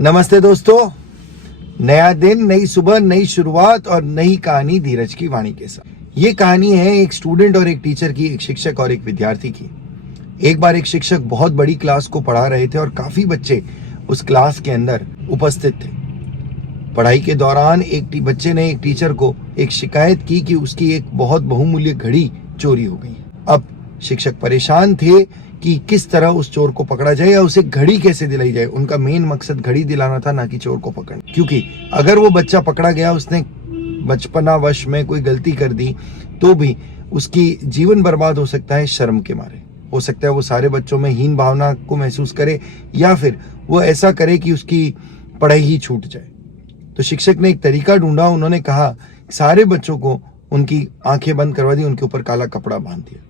नमस्ते दोस्तों, नया दिन, नई सुबह, नई शुरुआत और नई कहानी धीरज की वाणी के साथ। ये कहानी है एक स्टूडेंट और एक टीचर की, एक शिक्षक और एक विद्यार्थी की। एक बार एक शिक्षक बहुत बड़ी क्लास को पढ़ा रहे थे और काफी बच्चे उस क्लास के अंदर उपस्थित थे। पढ़ाई के दौरान एक बच्चे ने एक टीचर को एक शिकायत की कि उसकी एक बहुत बहुमूल्य घड़ी चोरी हो गई। अब शिक्षक परेशान थे कि किस तरह उस चोर को पकड़ा जाए या उसे घड़ी कैसे दिलाई जाए। उनका मेन मकसद घड़ी दिलाना था, ना कि चोर को पकड़ना, क्योंकि अगर वो बच्चा पकड़ा गया, उसने बचपनावश में कोई गलती कर दी, तो भी उसकी जीवन बर्बाद हो सकता है शर्म के मारे। हो सकता है वो सारे बच्चों में हीन भावना को महसूस करे या फिर वो ऐसा करे कि उसकी पढ़ाई ही छूट जाए। तो शिक्षक ने एक तरीका ढूंढा। उन्होंने कहा सारे बच्चों को उनकी आंखें बंद करवा दी, उनके ऊपर काला कपड़ा बांध दिया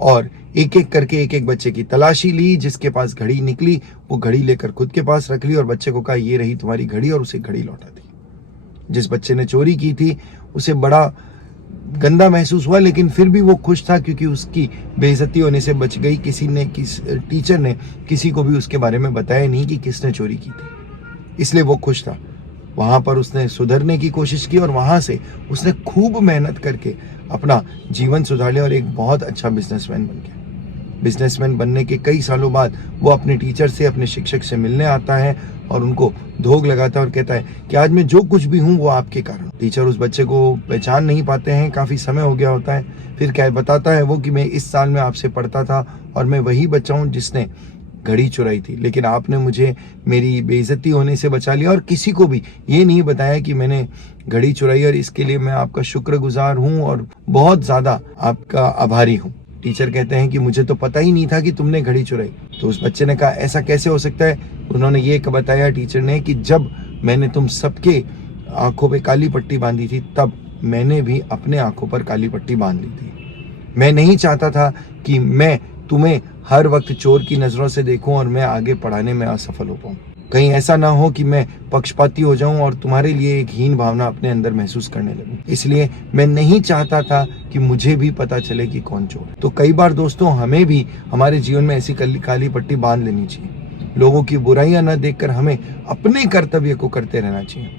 और एक एक करके एक एक बच्चे की तलाशी ली। जिसके पास घड़ी निकली वो घड़ी लेकर खुद के पास रख ली और बच्चे को कहा ये रही तुम्हारी घड़ी, और उसे घड़ी लौटा दी। जिस बच्चे ने चोरी की थी उसे बड़ा गंदा महसूस हुआ, लेकिन फिर भी वो खुश था क्योंकि उसकी बेइज्जती होने से बच गई। टीचर ने किसी को भी उसके बारे में बताया नहीं कि किसने चोरी की थी, इसलिए वो खुश था। वहां पर उसने सुधरने की कोशिश की और वहां से उसने खूब मेहनत करके अपना जीवन सुधार लिया और एक बहुत अच्छा बिजनेसमैन बन गया। बिजनेसमैन बनने के कई सालों बाद वो अपने टीचर से, अपने शिक्षक से मिलने आता है और उनको धोख लगाता है और कहता है कि आज मैं जो कुछ भी हूँ वो आपके कारण। टीचर उस बच्चे को पहचान नहीं पाते हैं, काफी समय हो गया होता है। फिर क्या बताता है वो कि मैं इस साल में आपसे पढ़ता था और मैं वही बच्चा हूँ जिसने घड़ी चुराई थी, लेकिन आपने मुझे मेरी बेइज्जती होने से बचा लिया और किसी को भी ये नहीं बताया कि मैंने घड़ी चुराई, और इसके लिए मैं आपका शुक्रगुजार हूँ और बहुत ज्यादा आपका आभारी हूँ। टीचर कहते हैं कि मुझे तो पता ही नहीं था कि तुमने घड़ी चुराई। तो उस बच्चे ने कहा ऐसा कैसे हो सकता है। उन्होंने ये बताया टीचर ने कि जब मैंने तुम सबके आंखों पे काली पट्टी बांधी थी तब मैंने भी अपने आंखों पर काली पट्टी बांध ली थी। मैं नहीं चाहता था कि मैं तुम्हें हर वक्त चोर की नजरों से देखूं और मैं आगे पढ़ाने में असफल हो पाऊं। कहीं ऐसा ना हो कि मैं पक्षपाती हो जाऊं और तुम्हारे लिए एक हीन भावना अपने अंदर महसूस करने लगूं। इसलिए मैं नहीं चाहता था कि मुझे भी पता चले कि कौन चोर है। तो कई बार दोस्तों हमें भी हमारे जीवन में ऐसी काली पट्टी बांध लेनी चाहिए। लोगों की बुराइयां न देखकर हमें अपने कर्तव्य को करते रहना चाहिए।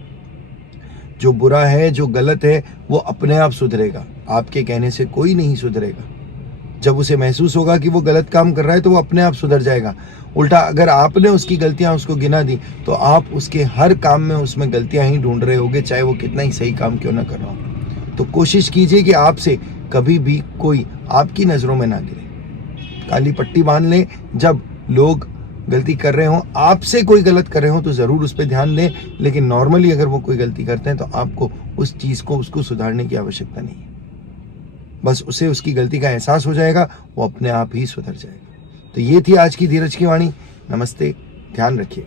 जो बुरा है, जो गलत है, वो अपने आप सुधरेगा। आपके कहने से कोई नहीं सुधरेगा। जब उसे महसूस होगा कि वो गलत काम कर रहा है तो वो अपने आप सुधर जाएगा। उल्टा अगर आपने उसकी गलतियां उसको गिना दी तो आप उसके हर काम में उसमें गलतियां ही ढूंढ रहे होगे, चाहे वो कितना ही सही काम क्यों ना कर रहा हो। तो कोशिश कीजिए कि आपसे कभी भी कोई आपकी नजरों में ना गिरे। काली पट्टी बांध लें। जब लोग गलती कर रहे हो, आपसे कोई गलत कर रहे हो तो जरूर उस पर ध्यान दें, लेकिन नॉर्मली अगर वो कोई गलती करते हैं तो आपको उस चीज को, उसको सुधारने की आवश्यकता नहीं है। बस उसे उसकी गलती का एहसास हो जाएगा, वो अपने आप ही सुधर जाएगा। तो ये थी आज की धीरज की वाणी। नमस्ते, ध्यान रखिए।